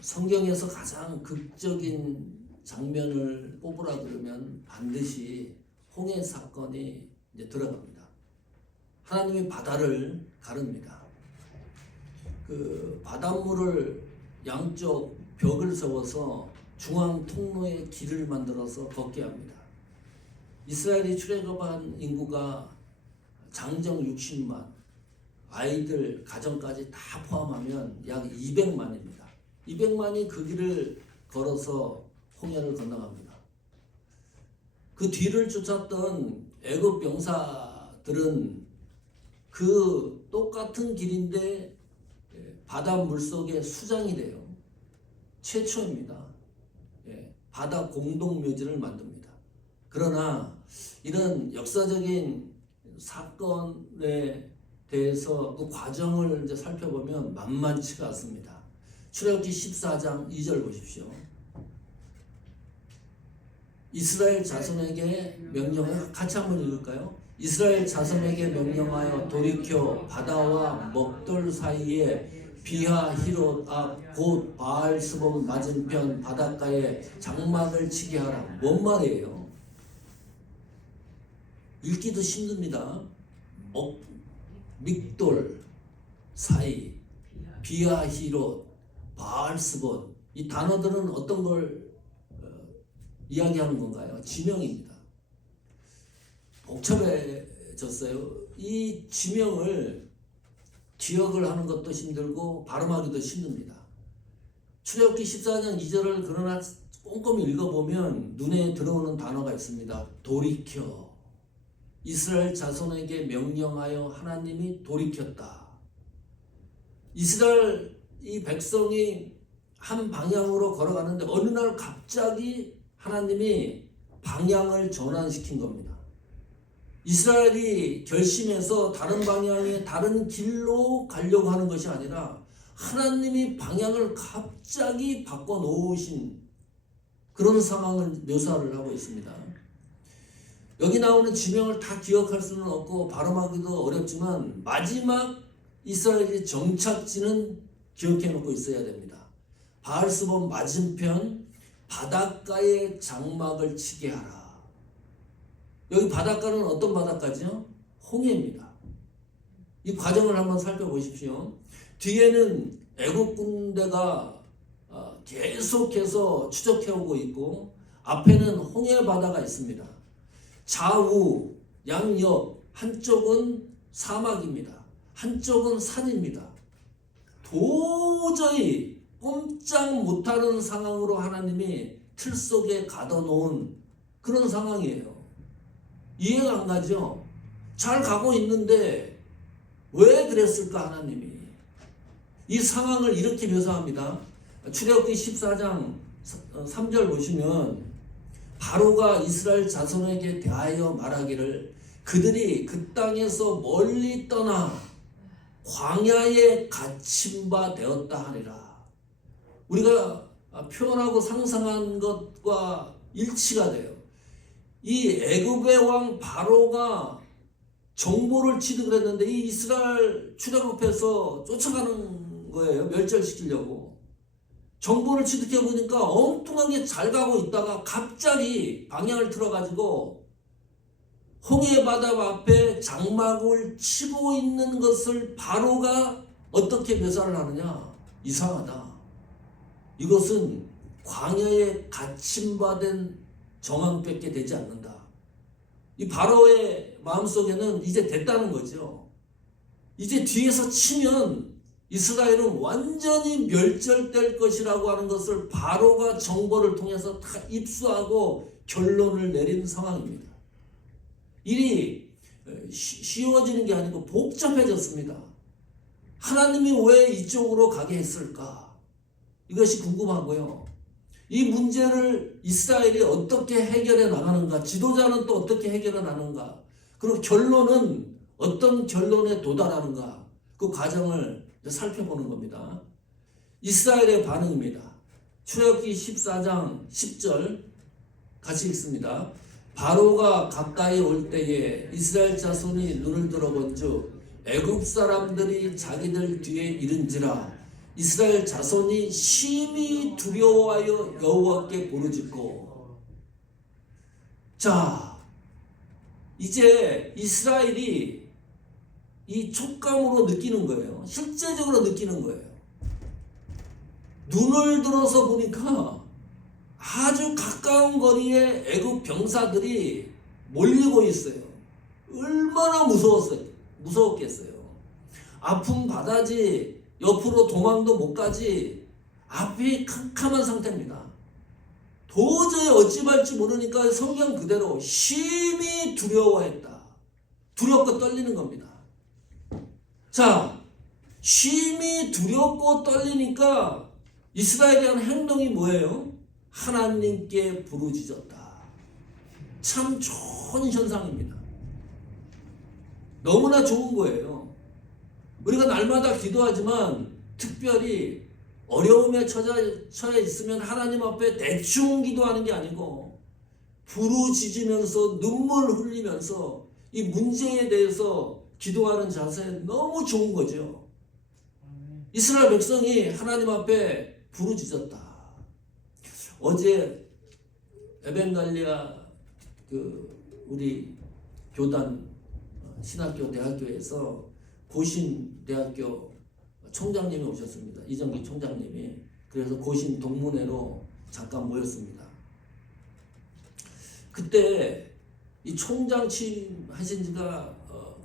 성경에서 가장 극적인 장면을 뽑으라 그러면 반드시 홍해 사건이 이제 들어갑니다. 하나님이 바다를 가릅니다. 그 바닷물을 양쪽 벽을 세워서 중앙 통로에 길을 만들어서 걷게 합니다. 이스라엘이 출애굽한 인구가 장정 60만, 아이들, 가정까지 다 포함하면 약 200만입니다. 200만이 그 길을 걸어서 홍해를 건너갑니다. 그 뒤를 쫓았던 애굽 병사들은 그 똑같은 길인데 바다 물속에 수장이 돼요. 최초입니다. 바다 공동묘지를 만듭니다. 그러나 이런 역사적인 사건에 대해서 그 과정을 이제 살펴보면 만만치가 않습니다. 출애굽기 14장 2절 보십시오. 이스라엘 자손에게 명령하여, 같이 한번 읽을까요? 이스라엘 자손에게 명령하여 돌이켜 바다와 먹돌 사이에 비하 히롯 앞 곧 바알스본 맞은편 바닷가에 장막을 치게 하라. 뭔 말이에요? 읽기도 힘듭니다. 믹돌 사이, 비하 히롯, 바알스본, 이 단어들은 어떤 걸 이야기하는 건가요? 지명입니다. 복잡해졌어요. 이 지명을 기억을 하는 것도 힘들고 발음하기도 힘듭니다. 출애굽기 14장 2절을 그러나 꼼꼼히 읽어보면 눈에 들어오는 단어가 있습니다. 돌이켜. 이스라엘 자손에게 명령하여 하나님이 돌이켰다. 이스라엘 이 백성이 한 방향으로 걸어가는데 어느 날 갑자기 하나님이 방향을 전환시킨 겁니다. 이스라엘이 결심해서 다른 방향의 다른 길로 가려고 하는 것이 아니라 하나님이 방향을 갑자기 바꿔놓으신 그런 상황을 묘사를 하고 있습니다. 여기 나오는 지명을 다 기억할 수는 없고 발음하기도 어렵지만 마지막 이스라엘의 정착지는 기억해 놓고 있어야 됩니다. 바알스본 맞은편 바닷가에 장막을 치게 하라. 여기 바닷가는 어떤 바닷가죠? 홍해입니다. 이 과정을 한번 살펴보십시오. 뒤에는 애국 군대가 계속해서 추적해오고 있고 앞에는 홍해 바다가 있습니다. 좌우 양옆 한쪽은 사막입니다. 한쪽은 산입니다. 도저히 꼼짝 못하는 상황으로 하나님이 틀 속에 가둬놓은 그런 상황이에요. 이해가 안 가죠? 잘 가고 있는데 왜 그랬을까 하나님이? 이 상황을 이렇게 묘사합니다. 출애굽기 14장 3절 보시면 바로가 이스라엘 자손에게 대하여 말하기를 그들이 그 땅에서 멀리 떠나 광야에 갇힌 바 되었다 하리라. 우리가 표현하고 상상한 것과 일치가 돼요. 이 애굽의 왕 바로가 정보를 취득을 했는데 이 이스라엘 출애굽해서 쫓아가는 거예요. 멸절시키려고. 정보를 취득해 보니까 엉뚱하게 잘 가고 있다가 갑자기 방향을 틀어가지고 홍해 바다 앞에 장막을 치고 있는 것을 바로가 어떻게 묘사를 하느냐? 이상하다. 이것은 광야에 갇힌바된 정황밖에 되지 않는다. 이 바로의 마음속에는 이제 됐다는 거죠. 이제 뒤에서 치면 이스라엘은 완전히 멸절될 것이라고 하는 것을 바로가 정보를 통해서 다 입수하고 결론을 내린 상황입니다. 일이 쉬워지는 게 아니고 복잡해졌습니다. 하나님이 왜 이쪽으로 가게 했을까? 이것이 궁금하고요. 이 문제를 이스라엘이 어떻게 해결해 나가는가? 지도자는 또 어떻게 해결해 나가는가? 그리고 결론은 어떤 결론에 도달하는가? 그 과정을 살펴보는 겁니다. 이스라엘의 반응입니다. 출애굽기 14장 10절 같이 읽습니다. 바로가 가까이 올 때에 이스라엘 자손이 눈을 들어본즉 애굽 사람들이 자기들 뒤에 이른지라 이스라엘 자손이 심히 두려워하여 여호와께 부르짖고. 자, 이제 이스라엘이 이 촉감으로 느끼는 거예요. 실제적으로 느끼는 거예요. 눈을 들어서 보니까 아주 가까운 거리에 애국 병사들이 몰리고 있어요. 얼마나 무서웠겠어요. 아픔 바다지, 옆으로 도망도 못 가지, 앞이 캄캄한 상태입니다. 도저히 어찌 말지 모르니까 성경 그대로 심히 두려워했다. 두렵고 떨리는 겁니다. 자, 심히 두렵고 떨리니까 이스라엘이 한 행동이 뭐예요? 하나님께 부르짖었다. 참 좋은 현상입니다. 너무나 좋은 거예요. 우리가 날마다 기도하지만 특별히 어려움에 처해 있으면 하나님 앞에 대충 기도하는 게 아니고 부르짖으면서 눈물 흘리면서 이 문제에 대해서 기도하는 자세 너무 좋은 거죠. 이스라엘 백성이 하나님 앞에 부르짖었다. 어제 에벤갈리아 우리 교단 신학교 대학교에서 고신대학교 총장님이 오셨습니다. 이정기 총장님이. 그래서 고신 동문회로 잠깐 모였습니다. 그때 이 총장 취임하신 지가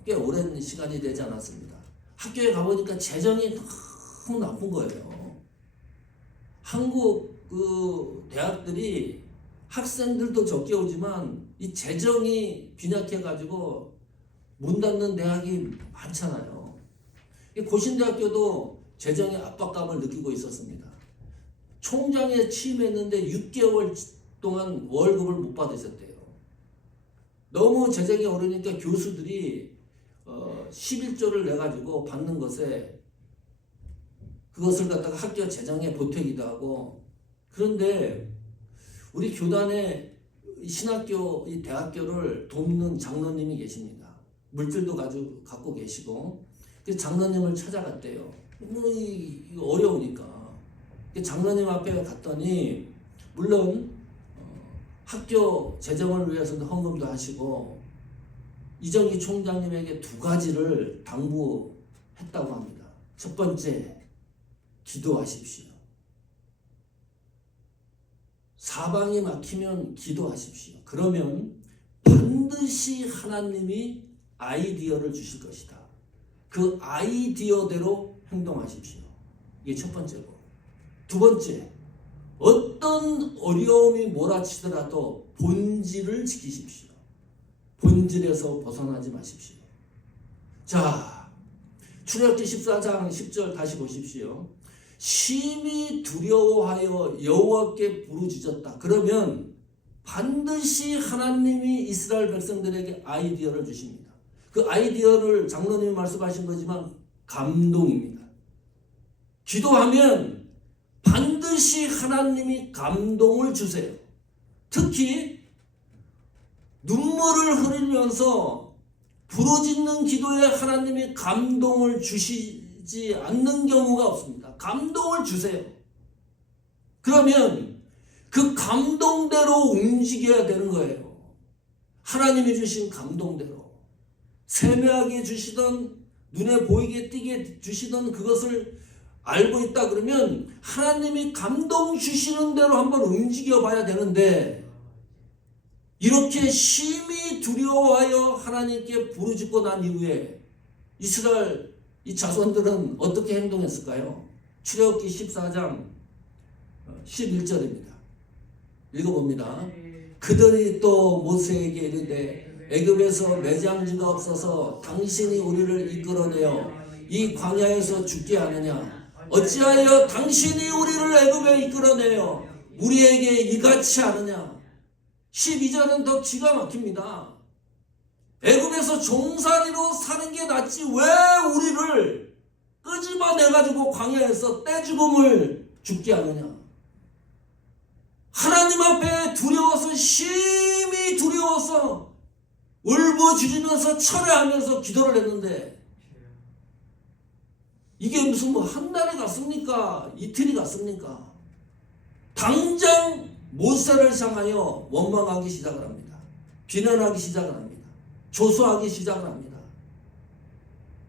꽤 오랜 시간이 되지 않았습니다. 학교에 가보니까 재정이 너무 나쁜 거예요. 한국 대학들이 학생들도 적게 오지만 이 재정이 빈약해가지고 문 닫는 대학이 많잖아요. 고신대학교도 재정의 압박감을 느끼고 있었습니다. 총장에 취임했는데 6개월 동안 월급을 못 받으셨대요. 너무 재정이 어려우니까 교수들이 11조를 내가지고 받는 것에 그것을 갖다가 학교 재정에 보태기도 하고. 그런데 우리 교단의 신학교, 이 대학교를 돕는 장로님이 계십니다. 물질도 갖고 계시고. 그래서 장로님을 찾아갔대요. 이거 어려우니까. 장로님 앞에 갔더니 물론 학교 재정을 위해서도 헌금도 하시고 이정기 총장님에게 2가지를 당부했다고 합니다. 첫 번째, 기도하십시오. 사방이 막히면 기도하십시오. 그러면 반드시 하나님이 아이디어를 주실 것이다. 그 아이디어대로 행동하십시오. 이게 첫 번째고. 2번째, 어떤 어려움이 몰아치더라도 본질을 지키십시오. 본질에서 벗어나지 마십시오. 자, 출애굽기 14장 10절 다시 보십시오. 심히 두려워하여 여호와께 부르짖었다. 그러면 반드시 하나님이 이스라엘 백성들에게 아이디어를 주십니다. 그 아이디어를 장로님이 말씀하신 거지만 감동입니다. 기도하면 반드시 하나님이 감동을 주세요. 특히 눈물을 흘리면서 부르짖는 기도에 하나님이 감동을 주시지 않는 경우가 없습니다. 감동을 주세요. 그러면 그 감동대로 움직여야 되는 거예요. 하나님이 주신 감동대로. 세밀하게 주시던, 눈에 보이게 띄게 주시던 그것을 알고 있다 그러면 하나님이 감동 주시는 대로 한번 움직여 봐야 되는데, 이렇게 심히 두려워하여 하나님께 부르짖고 난 이후에 이스라엘 이 자손들은 어떻게 행동했을까요? 출애굽기 14장 11절입니다. 읽어봅니다. 그들이 또 모세에게 이르되 애굽에서 매장지가 없어서 당신이 우리를 이끌어내어 이 광야에서 죽게 하느냐? 어찌하여 당신이 우리를 애굽에 이끌어내어 우리에게 이같이 하느냐? 12절은 더 기가 막힙니다. 애굽에서 종살이로 사는 게 낫지 왜 우리를 끄집어내가지고 광야에서 떼죽음을 죽게 하느냐? 하나님 앞에 두려워서, 심히 두려워서 울부짖으면서 철회하면서 기도를 했는데, 이게 무슨 뭐 한 달이 갔습니까? 이틀이 갔습니까? 당장 모세를 향하여 원망하기 시작을 합니다. 비난하기 시작을 합니다. 조소하기 시작을 합니다.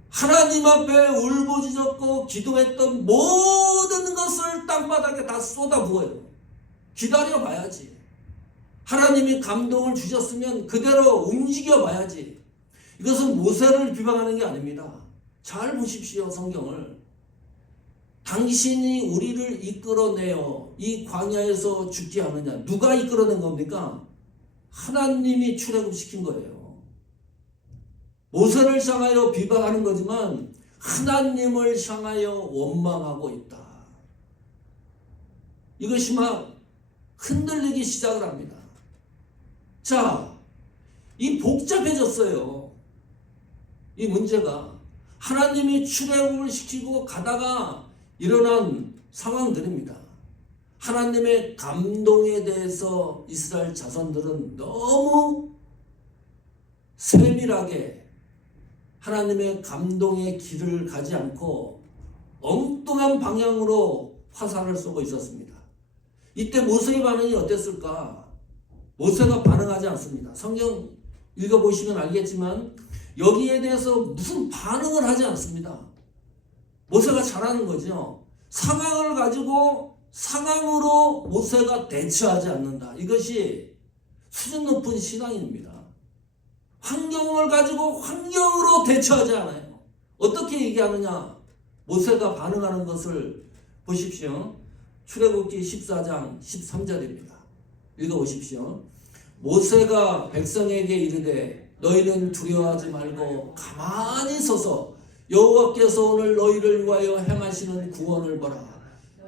하나님 앞에 울부짖었고 기도했던 모든 것을 땅바닥에 다 쏟아부어요. 기다려봐야지. 하나님이 감동을 주셨으면 그대로 움직여봐야지. 이것은 모세를 비방하는 게 아닙니다. 잘 보십시오, 성경을. 당신이 우리를 이끌어내어 이 광야에서 죽게 하느냐. 누가 이끌어낸 겁니까? 하나님이 출애굽시킨 거예요. 모세를 향하여 비방하는 거지만 하나님을 향하여 원망하고 있다. 이것이 막 흔들리기 시작을 합니다. 자, 이 복잡해졌어요. 이 문제가 하나님이 출애굽을 시키고 가다가 일어난 상황들입니다. 하나님의 감동에 대해서 이스라엘 자손들은 너무 세밀하게 하나님의 감동의 길을 가지 않고 엉뚱한 방향으로 화살을 쏘고 있었습니다. 이때 모세의 반응이 어땠을까? 모세가 반응하지 않습니다. 성경 읽어보시면 알겠지만 여기에 대해서 무슨 반응을 하지 않습니다. 모세가 잘하는 거죠. 상황을 가지고 상황으로 모세가 대처하지 않는다. 이것이 수준 높은 신앙입니다. 환경을 가지고 환경으로 대처하지 않아요. 어떻게 얘기하느냐? 모세가 반응하는 것을 보십시오. 출애굽기 14장 13절입니다. 읽어보십시오. 모세가 백성에게 이르되 너희는 두려워하지 말고 가만히 서서 여호와께서 오늘 너희를 위하여 행하시는 구원을 보라.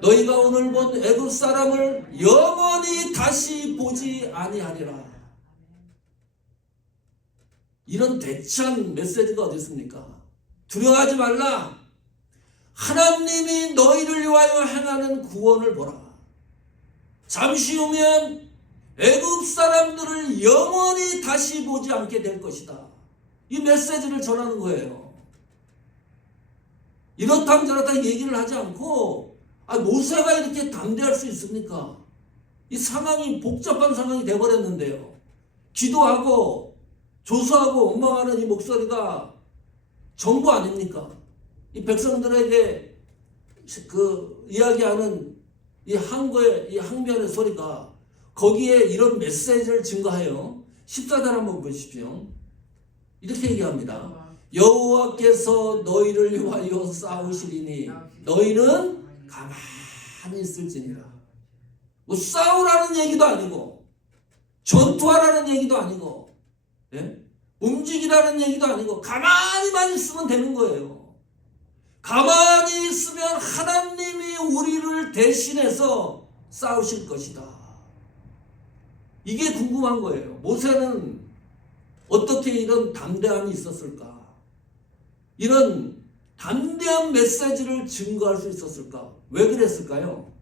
너희가 오늘 본 애굽 사람을 영원히 다시 보지 아니하리라. 이런 대찬 메시지가 어디 있습니까? 두려워하지 말라. 하나님이 너희를 위하여 행하는 구원을 보라. 잠시 후면 애굽 사람들을 영원히 다시 보지 않게 될 것이다. 이 메시지를 전하는 거예요. 이렇다 저렇다 얘기를 하지 않고 모세가 이렇게 담대할 수 있습니까? 이 상황이 복잡한 상황이 되어버렸는데요. 기도하고 조소하고 원망하는 이 목소리가 전부 아닙니까? 이 백성들에게 그 이야기하는 이 항변의 소리가 거기에 이런 메시지를 증거하여 14절 한번 보십시오. 이렇게 얘기합니다. 여호와께서 너희를 위하여 싸우시리니 너희는 가만히 있을지니라. 뭐 싸우라는 얘기도 아니고 전투하라는 얘기도 아니고 움직이라는 얘기도 아니고 가만히만 있으면 되는 거예요. 가만히 있으면 하나님이 우리를 대신해서 싸우실 것이다. 이게 궁금한 거예요. 모세는 어떻게 이런 담대함이 있었을까? 이런 담대한 메시지를 증거할 수 있었을까? 왜 그랬을까요?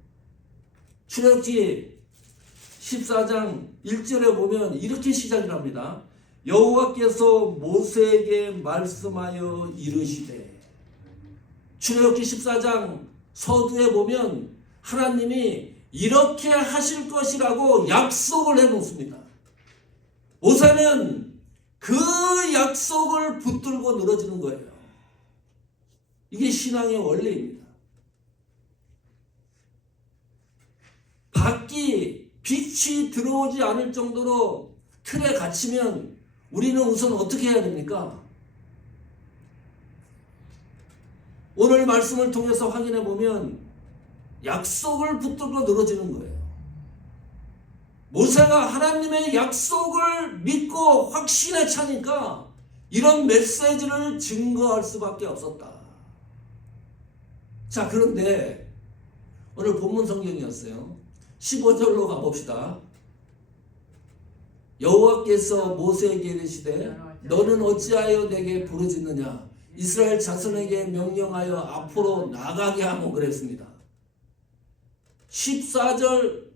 출애굽기 14장 1절에 보면 이렇게 시작을 합니다. 여호와께서 모세에게 말씀하여 이르시되. 출애굽기 14장 서두에 보면 하나님이 이렇게 하실 것이라고 약속을 해놓습니다. 모세는 그 약속을 붙들고 늘어지는 거예요. 이게 신앙의 원리입니다. 빛이 들어오지 않을 정도로 틀에 갇히면 우리는 우선 어떻게 해야 됩니까? 오늘 말씀을 통해서 확인해 보면 약속을 붙들고 늘어지는 거예요. 모세가 하나님의 약속을 믿고 확신에 차니까 이런 메시지를 증거할 수밖에 없었다. 자, 그런데 오늘 본문 성경이었어요. 15절로 가봅시다. 여호와께서 모세에게 이르시되 너는 어찌하여 내게 부르짖느냐? 이스라엘 자손에게 명령하여 앞으로 나가게 하고 그랬습니다. 14장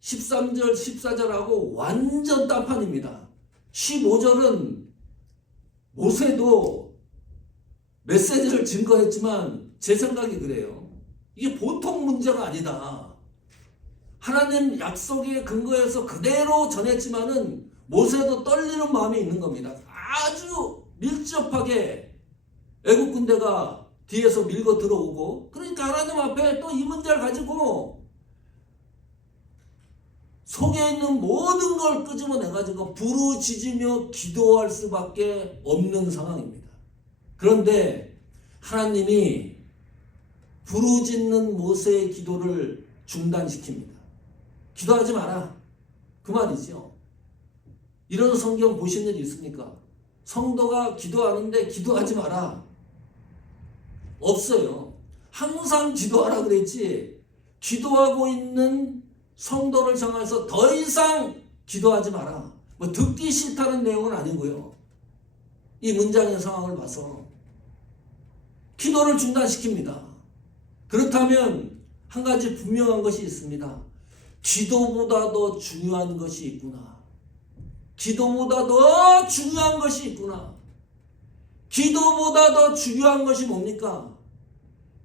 13절 14절하고 완전 딴판입니다. 15절은 모세도 메시지를 증거했지만 제 생각이 그래요. 이게 보통 문제가 아니다. 하나님 약속에 근거해서 그대로 전했지만은 모세도 떨리는 마음이 있는 겁니다. 아주 밀접하게 애국 군대가 뒤에서 밀고 들어오고, 그러니까 하나님 앞에 또 이 문제를 가지고 속에 있는 모든 걸 끄집어내가지고 부르짖으며 기도할 수밖에 없는 상황입니다. 그런데 하나님이 부르짖는 모세의 기도를 중단시킵니다. 기도하지 마라. 그 말이죠. 이런 성경 보신 일 있습니까? 성도가 기도하는데 기도하지 마라. 없어요. 항상 기도하라 그랬지, 기도하고 있는 성도를 정해서 더 이상 기도하지 마라, 뭐 듣기 싫다는 내용은 아니고요. 이 문장의 상황을 봐서 기도를 중단시킵니다. 그렇다면 한 가지 분명한 것이 있습니다. 기도보다 더 중요한 것이 있구나. 기도보다 더 중요한 것이 있구나. 기도보다 더 중요한 것이 뭡니까?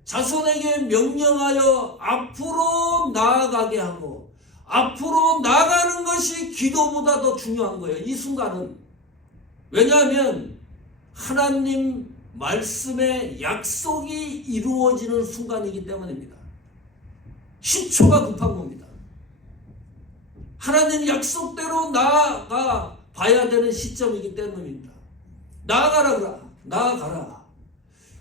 자손에게 명령하여 앞으로 나아가게 하고, 앞으로 나가는 것이 기도보다 더 중요한 거예요. 이 순간은. 왜냐하면 하나님 말씀의 약속이 이루어지는 순간이기 때문입니다. 시초가 급한 겁니다. 하나님 약속대로 나아가 봐야 되는 시점이기 때문입니다. 나아가라. 나아가라.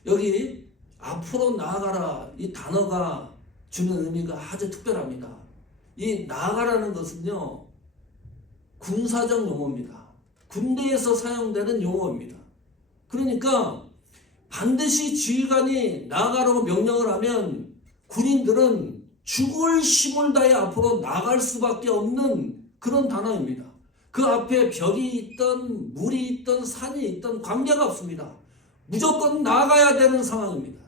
여기 앞으로 나아가라, 이 단어가 주는 의미가 아주 특별합니다. 이 나아가라는 것은요, 군사적 용어입니다. 군대에서 사용되는 용어입니다. 그러니까 반드시 지휘관이 나아가라고 명령을 하면 군인들은 죽을 힘을 다해 앞으로 나갈 수밖에 없는 그런 단어입니다. 그 앞에 벽이 있던 물이 있던 산이 있던 관계가 없습니다. 무조건 나가야 되는 상황입니다.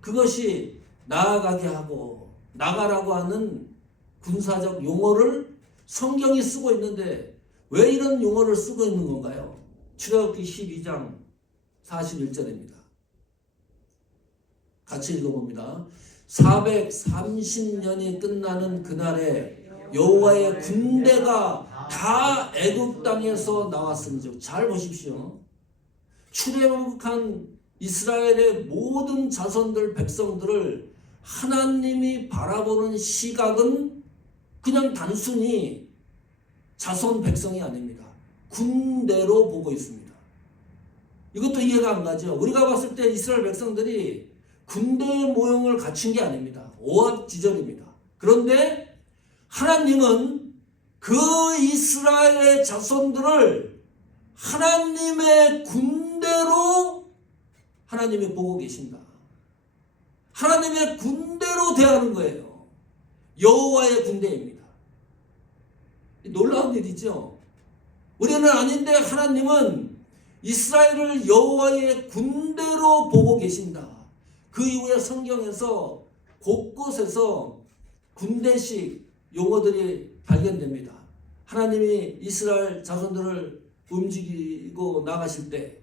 그것이 나아가게 하고 나가라고 하는 군사적 용어를 성경이 쓰고 있는데, 왜 이런 용어를 쓰고 있는 건가요? 출애굽기 12장 41절입니다. 같이 읽어봅니다. 430년이 끝나는 그날에 여호와의 군대가 다 애굽 땅에서 나왔은즉. 잘 보십시오. 출애굽한 이스라엘의 모든 자손들, 백성들을 하나님이 바라보는 시각은 그냥 단순히 자손 백성이 아닙니다. 군대로 보고 있습니다. 이것도 이해가 안 가죠. 우리가 봤을 때 이스라엘 백성들이 군대의 모형을 갖춘 게 아닙니다. 오합지졸입니다. 그런데 하나님은 그 이스라엘의 자손들을 하나님의 군대로 하나님이 보고 계신다. 하나님의 군대로 대하는 거예요. 여호와의 군대입니다. 놀라운 일이죠. 우리는 아닌데 하나님은 이스라엘을 여호와의 군대로 보고 계신다. 그 이후에 성경에서 곳곳에서 군대식 용어들이 발견됩니다. 하나님이 이스라엘 자손들을 움직이고 나가실 때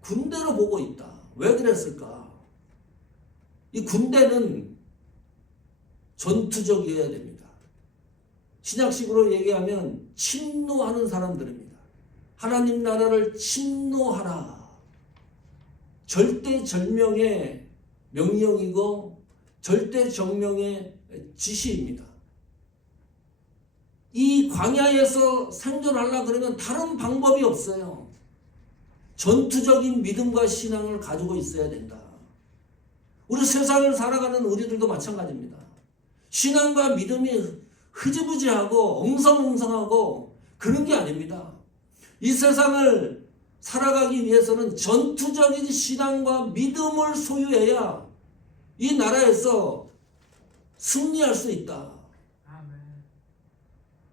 군대로 보고 있다. 왜 그랬을까? 이 군대는 전투적이어야 됩니다. 신약식으로 얘기하면 침노하는 사람들입니다. 하나님 나라를 침노하라. 절대절명의 명령이고 절대정명의 지시입니다. 이 광야에서 생존하려고 그러면 다른 방법이 없어요. 전투적인 믿음과 신앙을 가지고 있어야 된다. 우리 세상을 살아가는 우리들도 마찬가지입니다. 신앙과 믿음이 흐지부지하고 엉성엉성하고 그런 게 아닙니다. 이 세상을 살아가기 위해서는 전투적인 신앙과 믿음을 소유해야 이 나라에서 승리할 수 있다.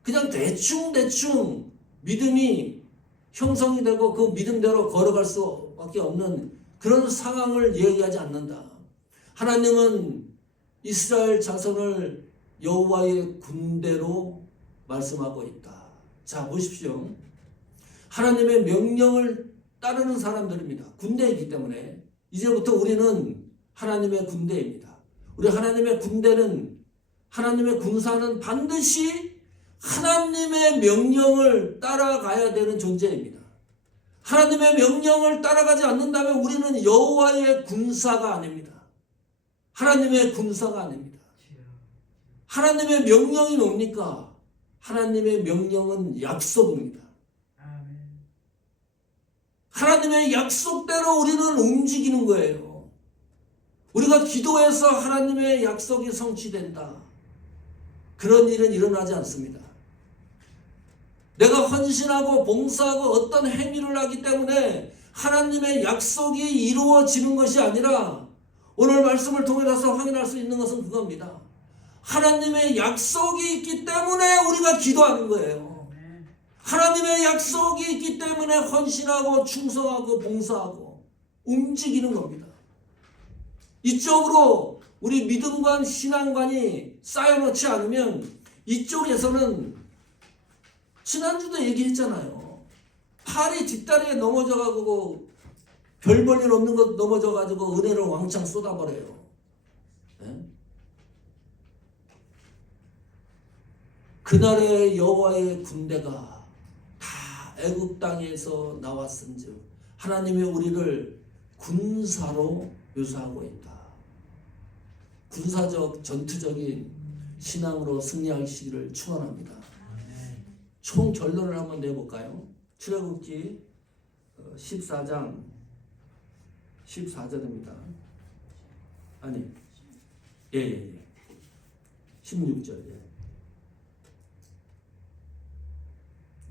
그냥 대충 믿음이 형성이 되고 그 믿음대로 걸어갈 수밖에 없는 그런 상황을 얘기하지 않는다. 하나님은 이스라엘 자손을 여호와의 군대로 말씀하고 있다. 자, 보십시오. 하나님의 명령을 따르는 사람들입니다. 군대이기 때문에 이제부터 우리는 하나님의 군대입니다. 우리 하나님의 군대는, 하나님의 군사는 반드시 하나님의 명령을 따라가야 되는 존재입니다. 하나님의 명령을 따라가지 않는다면 우리는 여호와의 군사가 아닙니다. 하나님의 군사가 아닙니다. 하나님의 명령이 뭡니까? 하나님의 명령은 약속입니다. 하나님의 약속대로 우리는 움직이는 거예요. 우리가 기도해서 하나님의 약속이 성취된다, 그런 일은 일어나지 않습니다. 내가 헌신하고 봉사하고 어떤 행위를 하기 때문에 하나님의 약속이 이루어지는 것이 아니라, 오늘 말씀을 통해서 확인할 수 있는 것은 그겁니다. 하나님의 약속이 있기 때문에 우리가 기도하는 거예요. 하나님의 약속이 있기 때문에 헌신하고 충성하고 봉사하고 움직이는 겁니다. 이쪽으로 우리 믿음관 신앙관이 쌓여놓지 않으면 이쪽에서는, 지난주도 얘기했잖아요. 팔이 뒷다리에 넘어져가지고 별 볼 일 없는 것 넘어져가지고 은혜를 왕창 쏟아버려요. 네? 그날의 여호와의 군대가 다 애굽 땅에서 나왔은즉 하나님이 우리를 군사로 묘사하고 있다. 군사적 전투적인 신앙으로 승리하시기를 축원합니다. 총 결론을 한번 내볼까요? 출애굽기 14장 14절입니다. 아니, 16절.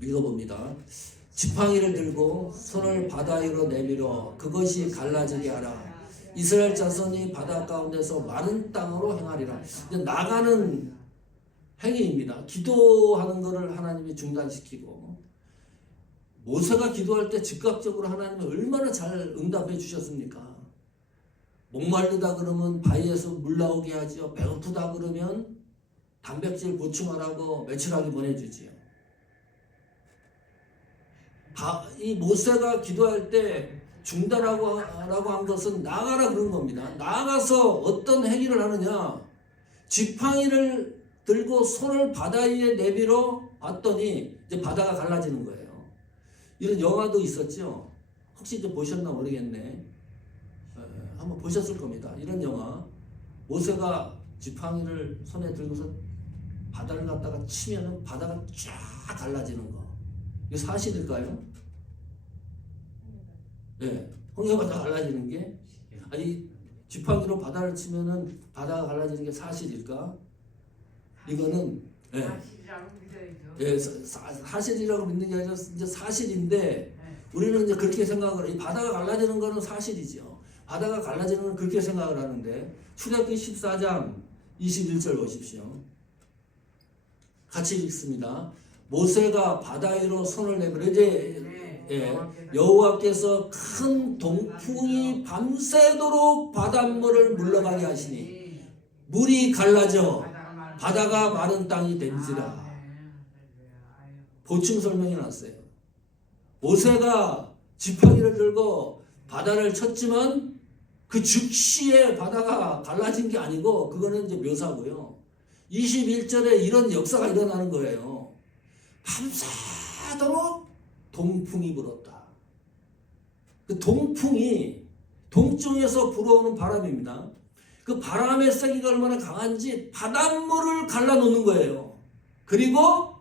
읽어봅니다. 지팡이를 들고 손을 바다 위로 내밀어 그것이 갈라지게 하라. 이스라엘 자손이 바다 가운데서 마른 땅으로 행하리라. 나가는 행위입니다. 기도하는 것을 하나님이 중단시키고, 모세가 기도할 때 즉각적으로 하나님이 얼마나 잘 응답해 주셨습니까? 목마르다 그러면 바위에서 물 나오게 하지요. 배고프다 그러면 단백질 보충하라고 며칠하게 보내주지요. 이 모세가 기도할 때 중단하고 한 것은 나가라 그런 겁니다. 나가서 어떤 행위를 하느냐? 지팡이를 들고 손을 바다 위에 내밀어 봤더니 이제 바다가 갈라지는 거예요. 이런 영화도 있었죠. 혹시 이제 보셨나 모르겠네. 한번 보셨을 겁니다. 이런 영화. 모세가 지팡이를 손에 들고서 바다를 갖다가 치면은 바다가 쫙 갈라지는 거. 이게 사실일까요? 네. 홍해바다 갈라지는 게, 아니 지팡이로 바다를 치면은 바다가 갈라지는 게 사실일까? 이거는 사실이라고 믿는 게 아니라 이제 사실인데, 우리는 이제 그렇게 생각을 해요. 바다가 갈라지는 거는 사실이죠. 바다가 갈라지는 건 그렇게 생각을 하는데, 출애굽기 14장 21절 보십시오. 같이 읽습니다. 모세가 바다 위로 손을 내밀어, 이제 여호와께서 큰 동풍이 밤새도록 바닷물을 물러가게 하시니 물이 갈라져 바다가 마른 땅이 된지라. 보충 설명이 났어요. 모세가 지팡이를 들고 바다를 쳤지만 그 즉시에 바다가 갈라진 게 아니고, 그거는 이제 묘사고요. 21절에 이런 역사가 일어나는 거예요. 밤새도록 동풍이 불었다. 그 동풍이 동쪽에서 불어오는 바람입니다. 그 바람의 세기가 얼마나 강한지 바닷물을 갈라놓는 거예요. 그리고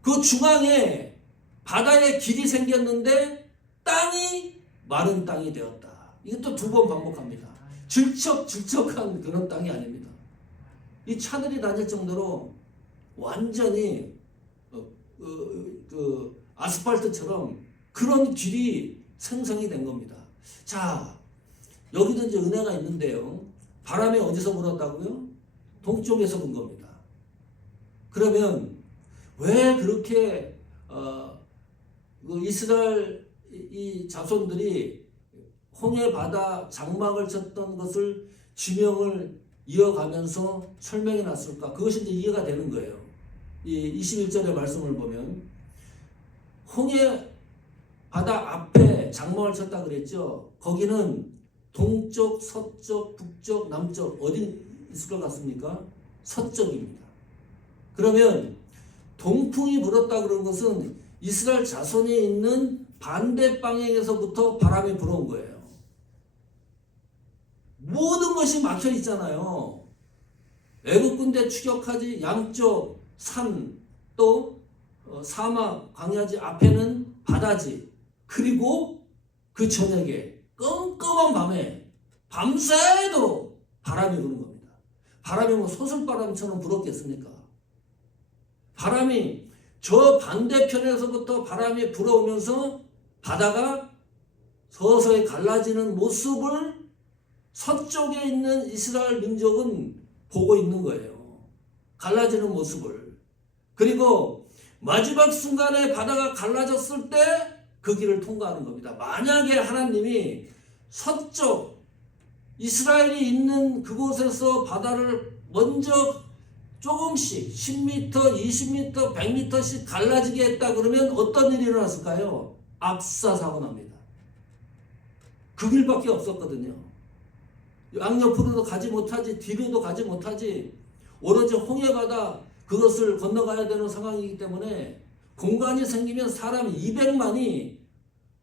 그 중앙에 바다에 길이 생겼는데 땅이 마른 땅이 되었다. 이게 또 두 번 반복합니다. 질척질척한 그런 땅이 아닙니다. 이 차들이 다닐 정도로 완전히 그 아스팔트처럼 그런 길이 생성이 된 겁니다. 자, 여기도 이제 은혜가 있는데요. 바람이 어디서 불었다고요? 동쪽에서 분 겁니다. 그러면 왜 그렇게 이스라엘 이 자손들이 홍해 바다 장막을 쳤던 것을 지명을 이어가면서 설명해 놨을까? 그것이 이제 이해가 되는 거예요. 이 21절의 말씀을 보면 홍해 바다 앞에 장막을 쳤다 그랬죠. 거기는 동쪽, 서쪽, 북쪽, 남쪽 어디 있을 것 같습니까? 서쪽입니다. 그러면 동풍이 불었다 그런 것은 이스라엘 자손이 있는 반대 방향에서부터 바람이 불어온 거예요. 모든 것이 막혀 있잖아요. 애국 군대 추격하지 양쪽 산, 또 사막, 광야지, 앞에는 바다지. 그리고 그 저녁에 껌껌한 밤에 밤새도록 바람이 부는 겁니다. 바람이 뭐 소설바람처럼 불었겠습니까? 바람이 저 반대편에서부터 바람이 불어오면서 바다가 서서히 갈라지는 모습을 서쪽에 있는 이스라엘 민족은 보고 있는 거예요. 갈라지는 모습을. 그리고 마지막 순간에 바다가 갈라졌을 때 그 길을 통과하는 겁니다. 만약에 하나님이 서쪽 이스라엘이 있는 그곳에서 바다를 먼저 조금씩 10m, 20m, 100m씩 갈라지게 했다 그러면 어떤 일이 일어났을까요? 압사 사고 납니다. 그 길밖에 없었거든요. 양옆으로도 가지 못하지, 뒤로도 가지 못하지, 오로지 홍해바다 그것을 건너가야 되는 상황이기 때문에 공간이 생기면 사람 200만이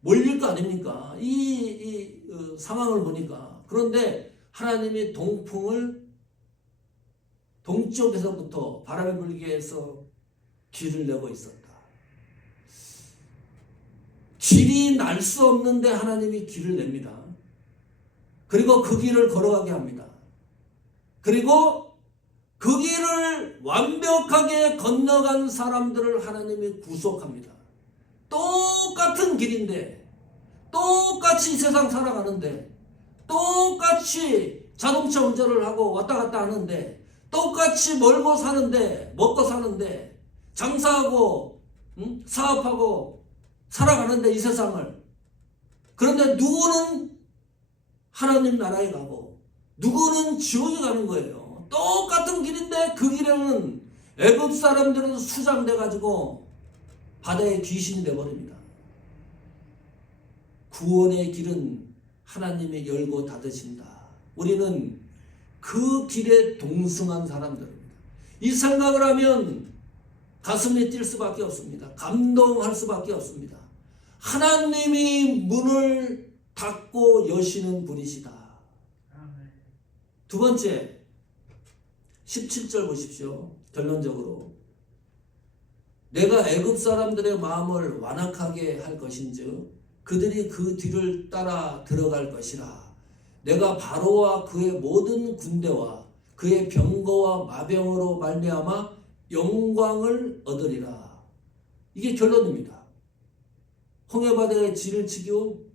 몰릴 거 아닙니까? 이 상황을 보니까. 그런데 하나님이 동풍을 동쪽에서부터 바람이 불게 해서 길을 내고 있었다. 길이 날 수 없는데 하나님이 길을 냅니다. 그리고 그 길을 걸어가게 합니다. 그리고 그 길을 완벽하게 건너간 사람들을 하나님이 구속합니다. 똑같은 길인데, 똑같이 세상 살아가는데, 똑같이 자동차 운전을 하고 왔다 갔다 하는데, 똑같이 멀고 사는데, 먹고 사는데, 장사하고 사업하고 살아가는데 이 세상을. 그런데 누구는 하나님 나라에 가고 누구는 지옥에 가는 거예요. 똑같은 길인데 그 길에는 애굽 사람들은 수장돼 가지고 바다에 귀신이 돼버립니다. 구원의 길은 하나님이 열고 닫으신다. 우리는 그 길에 동승한 사람들입니다. 이 생각을 하면 가슴이 뛸 수밖에 없습니다. 감동할 수밖에 없습니다. 하나님이 문을 닫고 여시는 분이시다. 두 번째 17절 보십시오. 결론적으로 내가 애굽 사람들의 마음을 완악하게 할 것인즉 그들이 그 뒤를 따라 들어갈 것이라. 내가 바로와 그의 모든 군대와 그의 병거와 마병으로 말미암아 영광을 얻으리라. 이게 결론입니다. 홍해바다에 진을 치고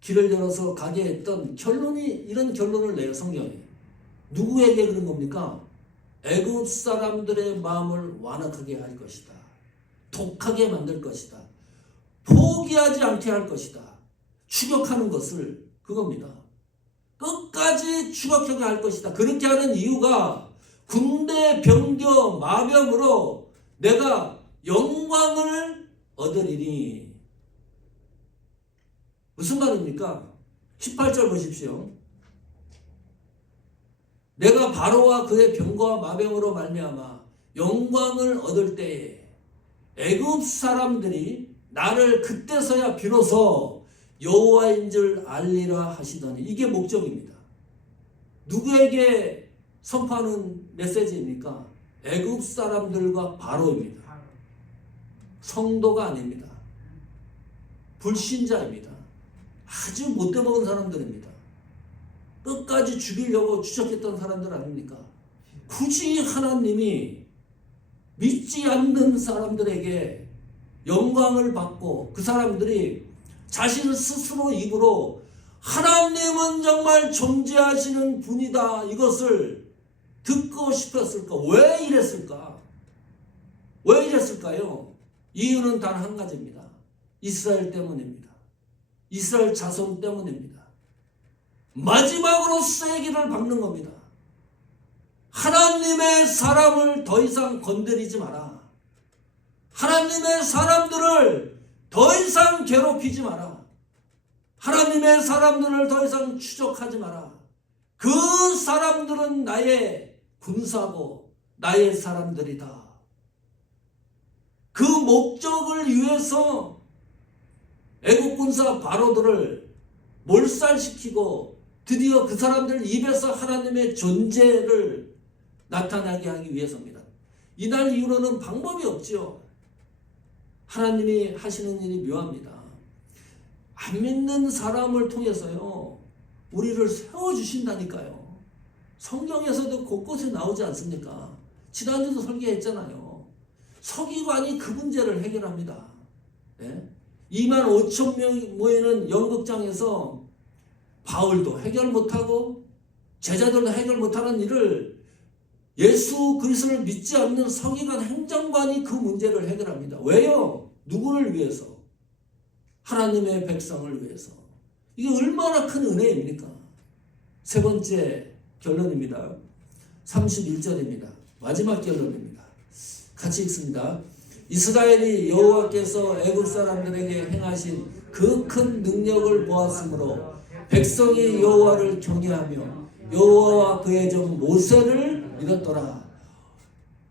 길을 열어서 가게 했던 결론이 이런 결론을 내요. 성경이. 누구에게 그런 겁니까? 애굽 사람들의 마음을 완악하게 할 것이다. 독하게 만들 것이다. 포기하지 않게 할 것이다. 추격하는 것을 그겁니다. 끝까지 추격하게 할 것이다. 그렇게 하는 이유가 군대 병거 마병으로 내가 영광을 얻으리니. 무슨 말입니까? 18절 보십시오. 내가 바로와 그의 병거와 마병으로 말미암아 영광을 얻을 때에 애굽 사람들이 나를 그때서야 비로소 여호와인 줄 알리라 하시더니. 이게 목적입니다. 누구에게 선포하는 메시지입니까? 애굽 사람들과 바로입니다. 성도가 아닙니다. 불신자입니다. 아주 못돼먹은 사람들입니다. 끝까지 죽이려고 추적했던 사람들 아닙니까? 굳이 하나님이 믿지 않는 사람들에게 영광을 받고 그 사람들이 자신 스스로 입으로 하나님은 정말 존재하시는 분이다 이것을 듣고 싶었을까? 왜 이랬을까? 왜 이랬을까요? 이유는 단 한 가지입니다. 이스라엘 때문입니다. 이스라엘 자손 때문입니다. 마지막으로 쐐기를 박는 겁니다. 하나님의 사람을 더 이상 건드리지 마라. 하나님의 사람들을 더 이상 괴롭히지 마라. 하나님의 사람들을 더 이상 추적하지 마라. 그 사람들은 나의 군사고 나의 사람들이다. 그 목적을 위해서 애국 군사 바로들을 몰살시키고 드디어 그 사람들 입에서 하나님의 존재를 나타나게 하기 위해서입니다. 이날 이후로는 방법이 없지요. 하나님이 하시는 일이 묘합니다. 안 믿는 사람을 통해서요, 우리를 세워주신다니까요. 성경에서도 곳곳에 나오지 않습니까? 지난주도 설계했잖아요. 서기관이 그 문제를 해결합니다. 네? 25,000명 모이는 연극장에서 바울도 해결 못하고 제자들도 해결 못하는 일을 예수 그리스도를 믿지 않는 서기관 행정관이 그 문제를 해결합니다. 왜요? 누구를 위해서? 하나님의 백성을 위해서. 이게 얼마나 큰 은혜입니까? 세 번째 결론입니다. 31절입니다. 마지막 결론입니다. 같이 읽습니다. 이스라엘이 여호와께서 애굽 사람들에게 행하신 그 큰 능력을 보았으므로 백성이 여호와를 경외하며 여호와와 그의 종 모세를 믿었더라.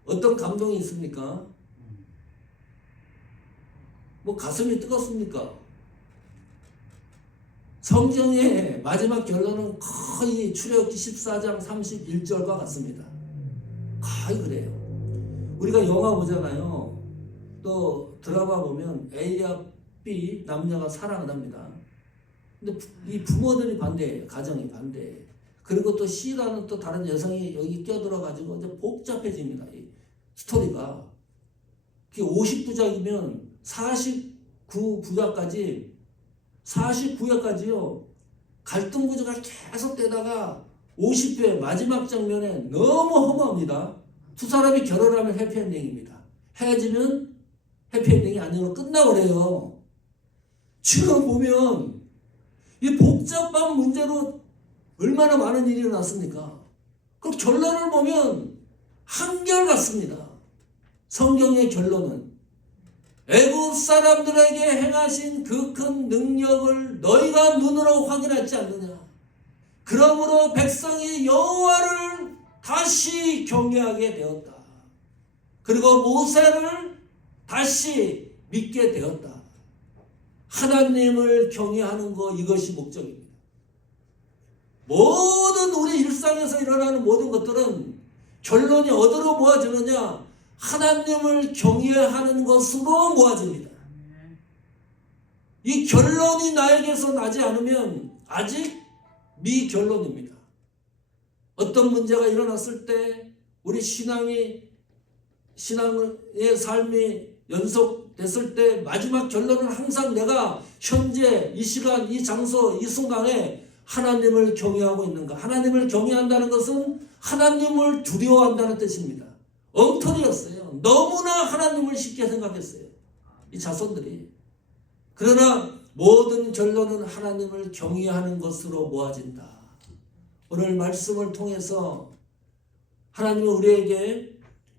어떤 감동이 있습니까? 뭐 가슴이 뜨겁습니까? 성경의 마지막 결론은 거의 출애굽기 14장 31절과 같습니다. 거의 그래요. 우리가 영화 보잖아요. 또 드라마 보면 A와 B 남녀가 사랑을 합니다. 근데 이 부모들이 반대해요. 가정이 반대해요. 그리고 또 C라는 또 다른 여성이 여기 껴들어가지고 이제 복잡해집니다. 이 스토리가. 50부작이면 49회까지요. 갈등 구조가 계속 되다가 50회 마지막 장면에 너무 허무합니다. 두 사람이 결혼하면 해피엔딩입니다. 헤어지면 해피엔딩이 아니고 끝나버려요. 지금 보면 이 복잡한 문제로 얼마나 많은 일이 일어났습니까? 그 결론을 보면 한결같습니다. 성경의 결론은 애굽 사람들에게 행하신 그 큰 능력을 너희가 눈으로 확인하지 않느냐. 그러므로 백성이 여호와를 다시 경외하게 되었다. 그리고 모세를 다시 믿게 되었다. 하나님을 경외하는 것, 이것이 목적입니다. 모든 우리 일상에서 일어나는 모든 것들은 결론이 어디로 모아지느냐? 하나님을 경외하는 것으로 모아집니다. 이 결론이 나에게서 나지 않으면 아직 미결론입니다. 어떤 문제가 일어났을 때 우리 신앙의 삶이 연속됐을 때 마지막 결론은 항상 내가 현재 이 시간 이 장소 이 순간에 하나님을 경외하고 있는가. 하나님을 경외한다는 것은 하나님을 두려워한다는 뜻입니다. 엉터리였어요. 너무나 하나님을 쉽게 생각했어요. 이 자손들이. 그러나 모든 결론은 하나님을 경외하는 것으로 모아진다. 오늘 말씀을 통해서 하나님은 우리에게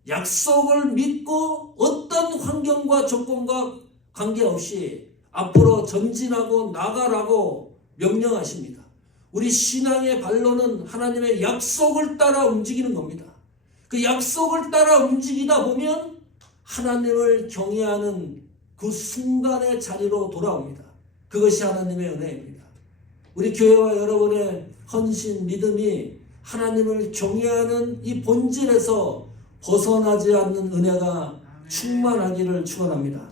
약속을 믿고 어떤 환경과 조건과 관계없이 앞으로 전진하고 나가라고 명령하십니다. 우리 신앙의 발로는 하나님의 약속을 따라 움직이는 겁니다. 그 약속을 따라 움직이다 보면 하나님을 경외하는 그 순간의 자리로 돌아옵니다. 그것이 하나님의 은혜입니다. 우리 교회와 여러분의 헌신, 믿음이 하나님을 경외하는 이 본질에서 벗어나지 않는 은혜가 충만하기를 축원합니다.